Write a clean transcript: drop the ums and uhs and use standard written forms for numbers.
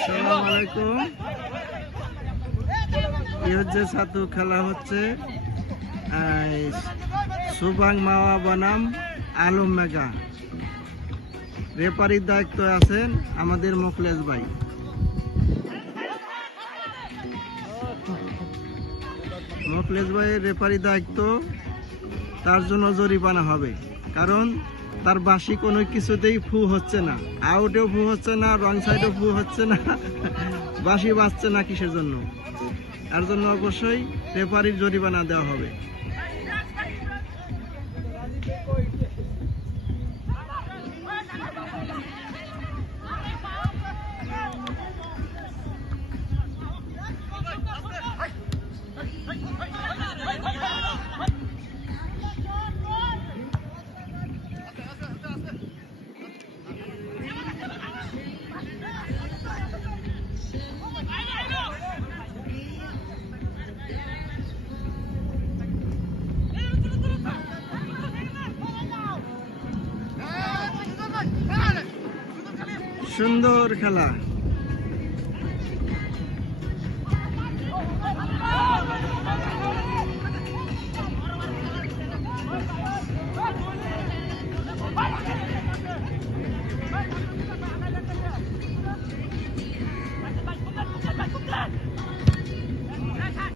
আসসালামু আলাইকুম। এই হচ্ছে সাতু খেলা হচ্ছে সুবাং মাওয়া বনাম আলম মেগা। রেফারির দায়িত্ব আছেন আমাদের মোখলেস ভাই। মোখলেস ভাইয়ের রেফারির দায়িত্ব, তার জন্য জরিমানা হবে, কারণ তার বাসি কোনো কিছুতেই ফু হচ্ছে না, আউটেও ফু হচ্ছে না, রং সাইডেও ফু হচ্ছে না, বাসি বাজছে না কিসের জন্য। তার জন্য অবশ্যই রেফারির জরিমানা দেওয়া হবে। সুন্দর খেলা।